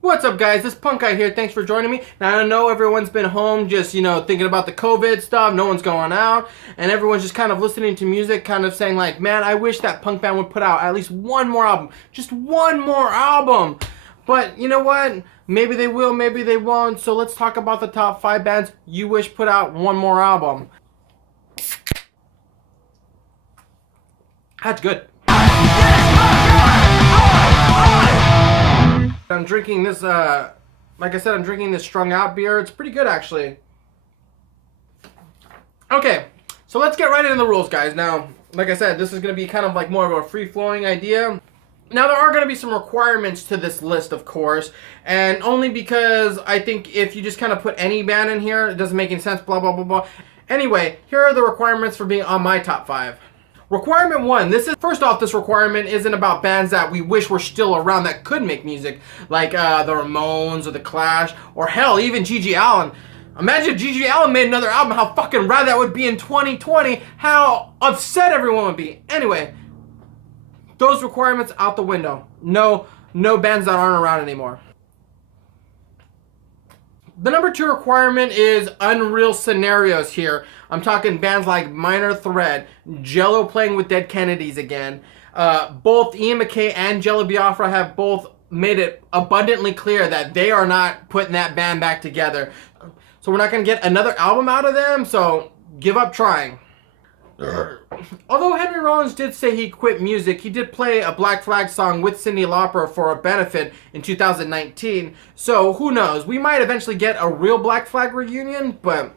What's up, guys? This Punk Guy here. Thanks for joining me. Now, I know everyone's been home just, thinking about the COVID stuff. No one's going out. And everyone's just kind of listening to music, kind of saying like, man, I wish that punk band would put out at least one more album. Just one more album. But you know what? Maybe they will, maybe they won't. So let's talk about the top 5 bands you wish put out one more album. That's good. I'm drinking this, like I said, I'm drinking this strung out beer. It's pretty good, actually. Okay, so let's get right into the rules, guys. Now, like I said, this is going to be kind of like more of a free-flowing idea. Now, there are going to be some requirements to this list, of course, and only because I think if you just kind of put any band in here, it doesn't make any sense, blah, blah, blah, blah. Anyway, here are the requirements for being on my top 5. Requirement 1. First off, this requirement isn't about bands that we wish were still around that could make music, like the Ramones or the Clash, or hell, even G.G. Allin. Imagine if G.G. Allin made another album, how fucking rad that would be in 2020, how upset everyone would be. Anyway, those requirements out the window. No bands that aren't around anymore. The number 2 requirement is unreal scenarios here. I'm talking bands like Minor Threat, Jello playing with Dead Kennedys again. Both Ian MacKaye and Jello Biafra have both made it abundantly clear that they are not putting that band back together. So we're not going to get another album out of them, so give up trying. Although Henry Rollins did say he quit music, he did play a Black Flag song with Cyndi Lauper for a benefit in 2019. So who knows? We might eventually get a real Black Flag reunion, but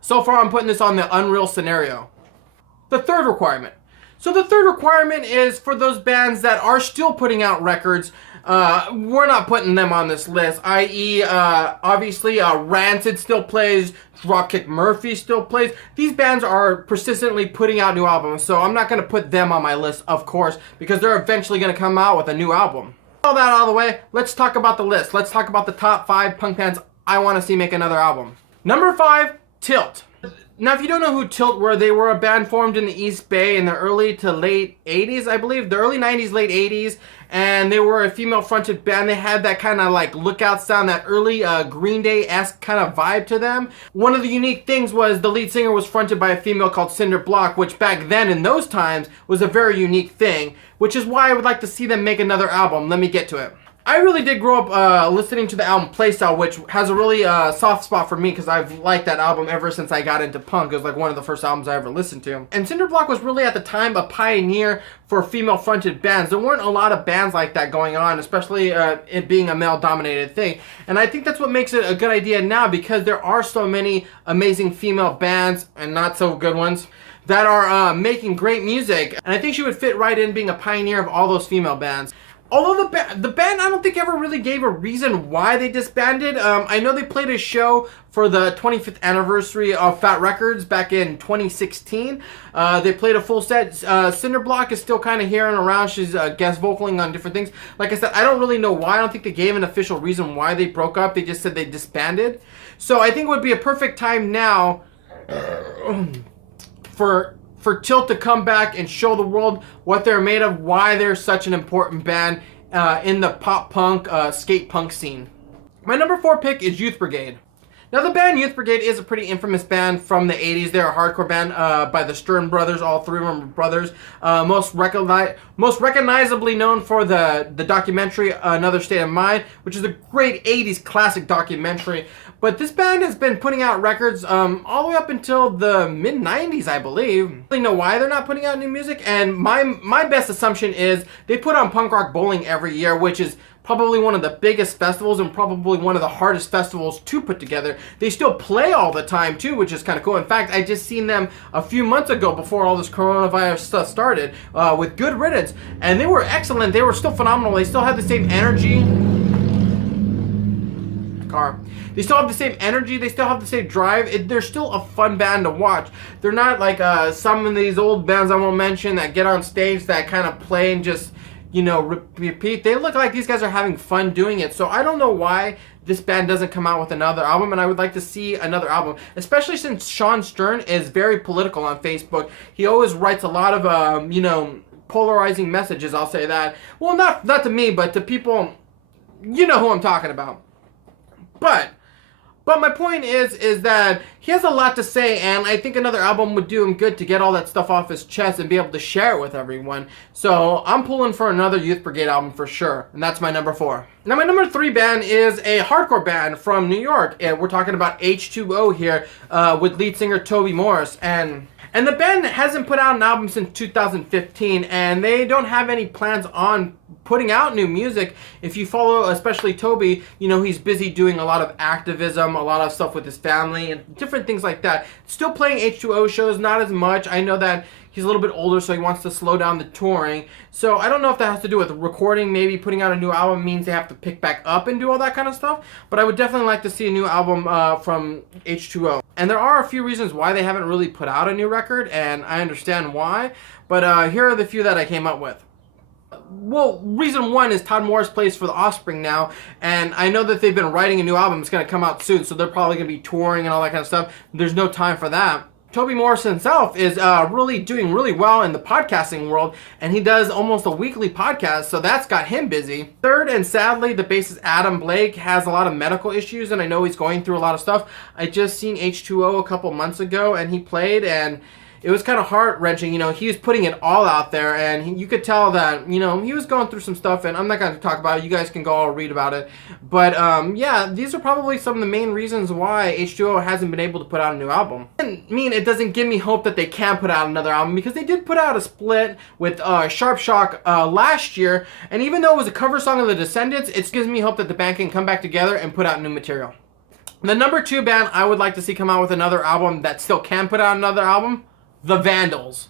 so far I'm putting this on the unreal scenario. The third requirement. So the third requirement is for those bands that are still putting out records. We're not putting them on this list, i.e. Obviously Rancid still plays, Dropkick Murphy still plays. These bands are persistently putting out new albums, so I'm not going to put them on my list, of course, because they're eventually going to come out with a new album. All that out of the way, let's talk about the list. Let's talk about the top 5 punk bands I want to see make another album. Number 5, Tilt. Now, if you don't know who Tilt were, they were a band formed in the East Bay in the early to late 80s, I believe. The early 90s, late 80s. And they were a female-fronted band. They had that kind of like lookout sound, that early Green Day-esque kind of vibe to them. One of the unique things was the lead singer was fronted by a female called Cinder Block, which back then, in those times, was a very unique thing. Which is why I would like to see them make another album. Let me get to it. I really did grow up listening to the album Playstyle, which has a really soft spot for me because I've liked that album ever since I got into punk. It was like one of the first albums I ever listened to. And Cinder Block was really at the time a pioneer for female-fronted bands. There weren't a lot of bands like that going on, especially it being a male-dominated thing. And I think that's what makes it a good idea now because there are so many amazing female bands, and not so good ones, that are making great music. And I think she would fit right in being a pioneer of all those female bands. Although the band, I don't think ever really gave a reason why they disbanded. I know they played a show for the 25th anniversary of Fat Records back in 2016. They played a full set. Cinder Block is still kind of here and around. She's guest vocaling on different things. Like I said, I don't really know why. I don't think they gave an official reason why they broke up. They just said they disbanded. So I think it would be a perfect time now for Tilt to come back and show the world what they're made of, why they're such an important band in the pop punk, skate punk scene. My number 4 pick is Youth Brigade. Now, the band Youth Brigade is a pretty infamous band from the 80s. They're a hardcore band by the Stern brothers. All 3 of them are brothers. Most recognizably known for the documentary Another State of Mind, which is a great 80s classic documentary. But this band has been putting out records all the way up until the mid-90s, I believe. I don't really know why they're not putting out new music. And my best assumption is they put on Punk Rock Bowling every year, which is probably one of the biggest festivals and probably one of the hardest festivals to put together. They still play all the time too, which is kind of cool. In fact, I just seen them a few months ago before all this coronavirus stuff started with Good Riddance. And they were excellent. They were still phenomenal. They still had the same energy. They still have the same energy. They still have the same drive. They're still a fun band to watch. They're not like some of these old bands I won't mention that get on stage that kind of play and just, repeat. They look like these guys are having fun doing it. So I don't know why this band doesn't come out with another album, and I would like to see another album, especially since Sean Stern is very political on Facebook. He always writes a lot of, polarizing messages, I'll say that. Well, not to me, but to people You know who I'm talking about. But my point is that he has a lot to say, and I think another album would do him good to get all that stuff off his chest and be able to share it with everyone. So I'm pulling for another Youth Brigade album for sure, and that's my number 4. Now my number 3 band is a hardcore band from New York. We're talking about H2O here, with lead singer Toby Morris, and the band hasn't put out an album since 2015, and they don't have any plans on putting out new music. If you follow especially Toby, you know he's busy doing a lot of activism, a lot of stuff with his family, and different things like that. Still playing H2O shows, not as much. I know that he's a little bit older, so he wants to slow down the touring. So I don't know if that has to do with recording. Maybe putting out a new album means they have to pick back up and do all that kind of stuff. But I would definitely like to see a new album from H2O. And there are a few reasons why they haven't really put out a new record, and I understand why. But here are the few that I came up with. Well, reason one is Todd Morris plays for The Offspring now, and I know that they've been writing a new album. It's going to come out soon, so they're probably going to be touring and all that kind of stuff. There's no time for that. Toby Morris himself is really doing really well in the podcasting world, and he does almost a weekly podcast, so that's got him busy. Third, and sadly, the bassist Adam Blake has a lot of medical issues, and I know he's going through a lot of stuff. I just seen H2O a couple months ago, and he played, and it was kind of heart-wrenching. You know, he was putting it all out there, and you could tell that, you know, he was going through some stuff, and I'm not going to talk about it. You guys can go all read about it. But, yeah, these are probably some of the main reasons why H2O hasn't been able to put out a new album. I mean, it doesn't give me hope that they can put out another album, because they did put out a split with Sharp Shock last year, and even though it was a cover song of The Descendants, it gives me hope that the band can come back together and put out new material. The number 2 band I would like to see come out with another album that still can put out another album, the Vandals.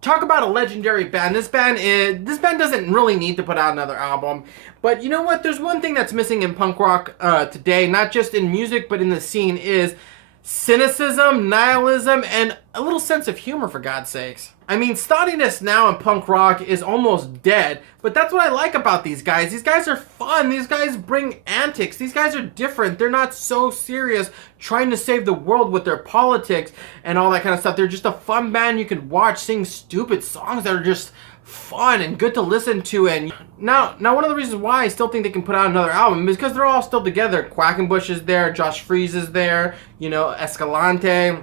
Talk about a legendary band. This band doesn't really need to put out another album. But you know what? There's one thing that's missing in punk rock today, not just in music, but in the scene, is cynicism, nihilism, and a little sense of humor, for God's sakes. I mean, stodginess now in punk rock is almost dead, but that's what I like about these guys. These guys are fun. These guys bring antics. These guys are different. They're not so serious trying to save the world with their politics and all that kind of stuff. They're just a fun band you could watch sing stupid songs that are just fun and good to listen to. And now one of the reasons why I still think they can put out another album is because they're all still together. Quackenbush is there, Josh Freese is there, you know, Escalante,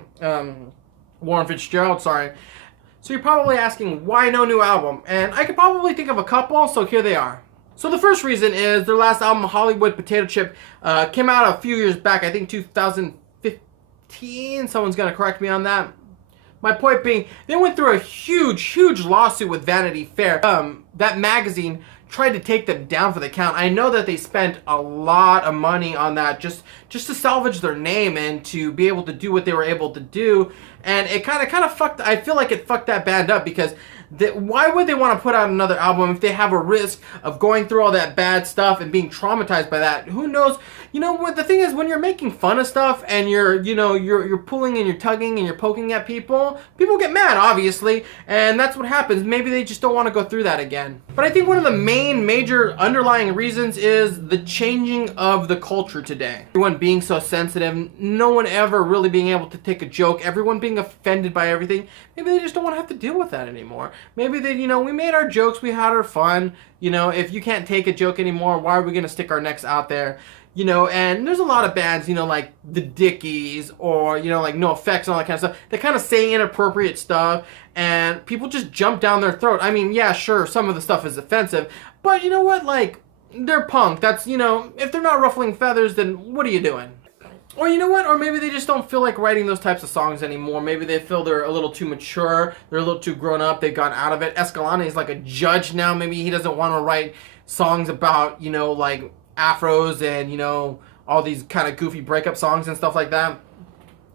Warren Fitzgerald, sorry. So you're probably asking, why no new album? And I could probably think of a couple, so here they are. So the first reason is their last album, Hollywood Potato Chip, came out a few years back, I think 2015. Someone's going to correct me on that. My point being, they went through a huge lawsuit with Vanity Fair. That magazine tried to take them down for the count. I know that they spent a lot of money on that just to salvage their name and to be able to do what they were able to do. And it kind of fucked, I feel like it fucked that band up, because why would they want to put out another album if they have a risk of going through all that bad stuff and being traumatized by that? Who knows? You know what the thing is, when you're making fun of stuff and you're pulling and you're tugging and you're poking at people get mad, obviously, and that's what happens. Maybe they just don't want to go through that again. But I think one of the major underlying reasons is the changing of the culture today. Everyone being so sensitive, no one ever really being able to take a joke, everyone being offended by everything. Maybe they just don't want to have to deal with that anymore. Maybe they, you know, we made our jokes, we had our fun. You know, if you can't take a joke anymore, why are we going to stick our necks out there? You know, and there's a lot of bands, you know, like the Dickies or, you know, like No Effects and all that kind of stuff. They kind of say inappropriate stuff and people just jump down their throat. I mean, yeah, sure, some of the stuff is offensive, but you know what? Like, they're punk. That's, you know, if they're not ruffling feathers, then what are you doing? Or you know what? Or maybe they just don't feel like writing those types of songs anymore. Maybe they feel they're a little too mature. They're a little too grown up. They've gone out of it. Escalante is like a judge now. Maybe he doesn't want to write songs about, you know, like afros and, you know, all these kind of goofy breakup songs and stuff like that.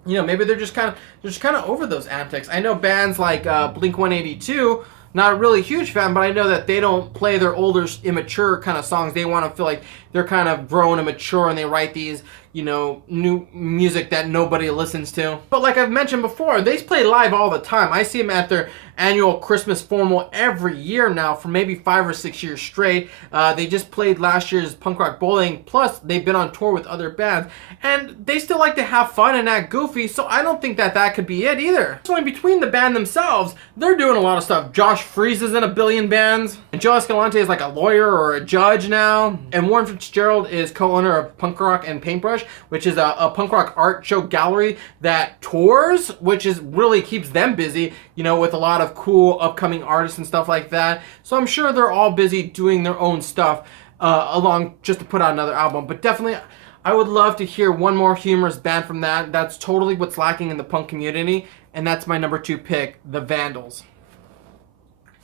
You know, maybe they're just kind of over those antics. I know bands like Blink-182, not a really huge fan, but I know that they don't play their older, immature kind of songs. They want to feel like they're kind of grown and mature, and they write these you know, new music that nobody listens to. But like I've mentioned before, they play live all the time. I see them at their annual Christmas formal every year now for maybe 5 or 6 years straight. They just played last year's Punk Rock Bowling, plus they've been on tour with other bands, and they still like to have fun and act goofy, so I don't think that could be it either. So in between the band themselves, they're doing a lot of stuff. Josh Freese is in a billion bands, and Joe Escalante is like a lawyer or a judge now, and Warren Fitzgerald is co-owner of Punk Rock and Paintbrush, which is a punk rock art show gallery that tours, which is really keeps them busy, you know, with a lot of cool upcoming artists and stuff like that. So I'm sure they're all busy doing their own stuff along just to put out another album. But definitely, I would love to hear one more humorous band from that. That's totally what's lacking in the punk community, and that's my number 2 pick, the Vandals.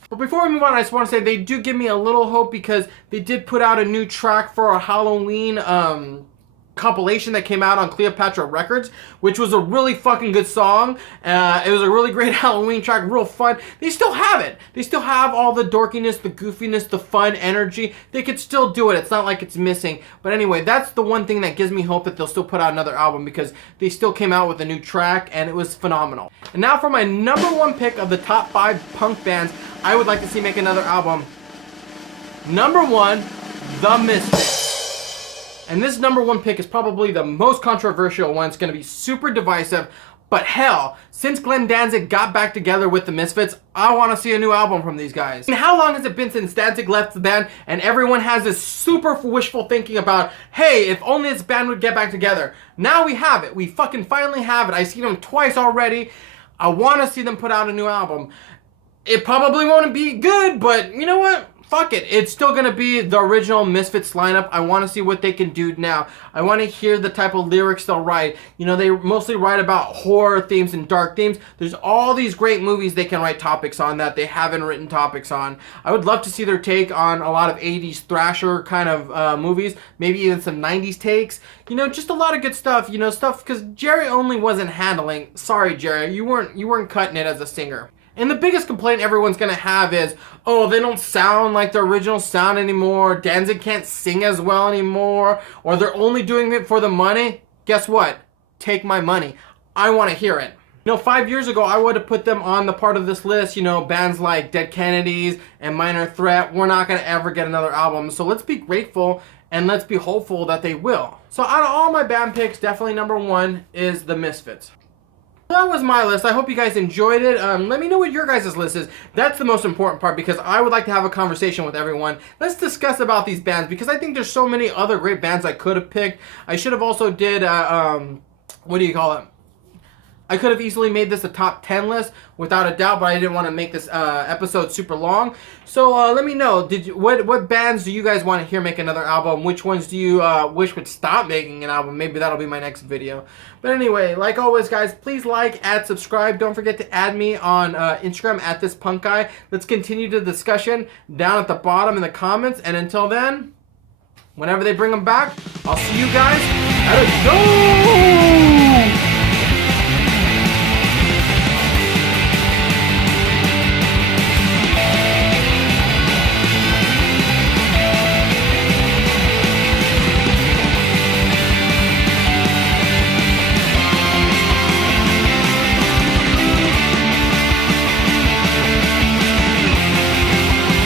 But before we move on, I just want to say they do give me a little hope because they did put out a new track for a Halloween compilation that came out on Cleopatra Records, which was a really fucking good song. It was a really great Halloween track, real fun. They still have it. They still have all the dorkiness, the goofiness, the fun energy. They could still do it. It's not like it's missing. But anyway, that's the one thing that gives me hope that they'll still put out another album, because they still came out with a new track and it was phenomenal. And now for my number 1 pick of the top 5 punk bands I would like to see make another album. Number 1, The Misfits. And this number 1 pick is probably the most controversial one. It's going to be super divisive. But hell, since Glenn Danzig got back together with the Misfits, I want to see a new album from these guys. And how long has it been since Danzig left the band and everyone has this super wishful thinking about, hey, if only this band would get back together. Now we have it. We fucking finally have it. I've seen them twice already. I want to see them put out a new album. It probably won't be good, but you know what? Fuck it. It's still going to be the original Misfits lineup. I want to see what they can do now. I want to hear the type of lyrics they'll write. You know, they mostly write about horror themes and dark themes. There's all these great movies they can write topics on that they haven't written topics on. I would love to see their take on a lot of 80s thrasher kind of movies. Maybe even some 90s takes. You know, just a lot of good stuff. You know, stuff because Jerry only wasn't handling. Sorry, Jerry. You weren't cutting it as a singer. And the biggest complaint everyone's going to have is, oh, they don't sound like the original sound anymore. Danzig can't sing as well anymore. Or they're only doing it for the money. Guess what? Take my money. I want to hear it. You know, 5 years ago, I would have put them on the part of this list. You know, bands like Dead Kennedys and Minor Threat. We're not going to ever get another album. So let's be grateful and let's be hopeful that they will. So out of all my band picks, definitely number 1 is the Misfits. That was my list. I hope you guys enjoyed it. Let me know what your guys' list is. That's the most important part because I would like to have a conversation with everyone. Let's discuss about these bands because I think there's so many other great bands I could have picked. I should have also did, what do you call it? I could have easily made this a top 10 list without a doubt, but I didn't want to make this episode super long. So let me know, what bands do you guys want to hear make another album? Which ones do you wish would stop making an album? Maybe that'll be my next video. But anyway, like always, guys, please like, add, subscribe. Don't forget to add me on Instagram at @thispunkguy. Let's continue the discussion down at the bottom in the comments. And until then, whenever they bring them back, I'll see you guys at a show.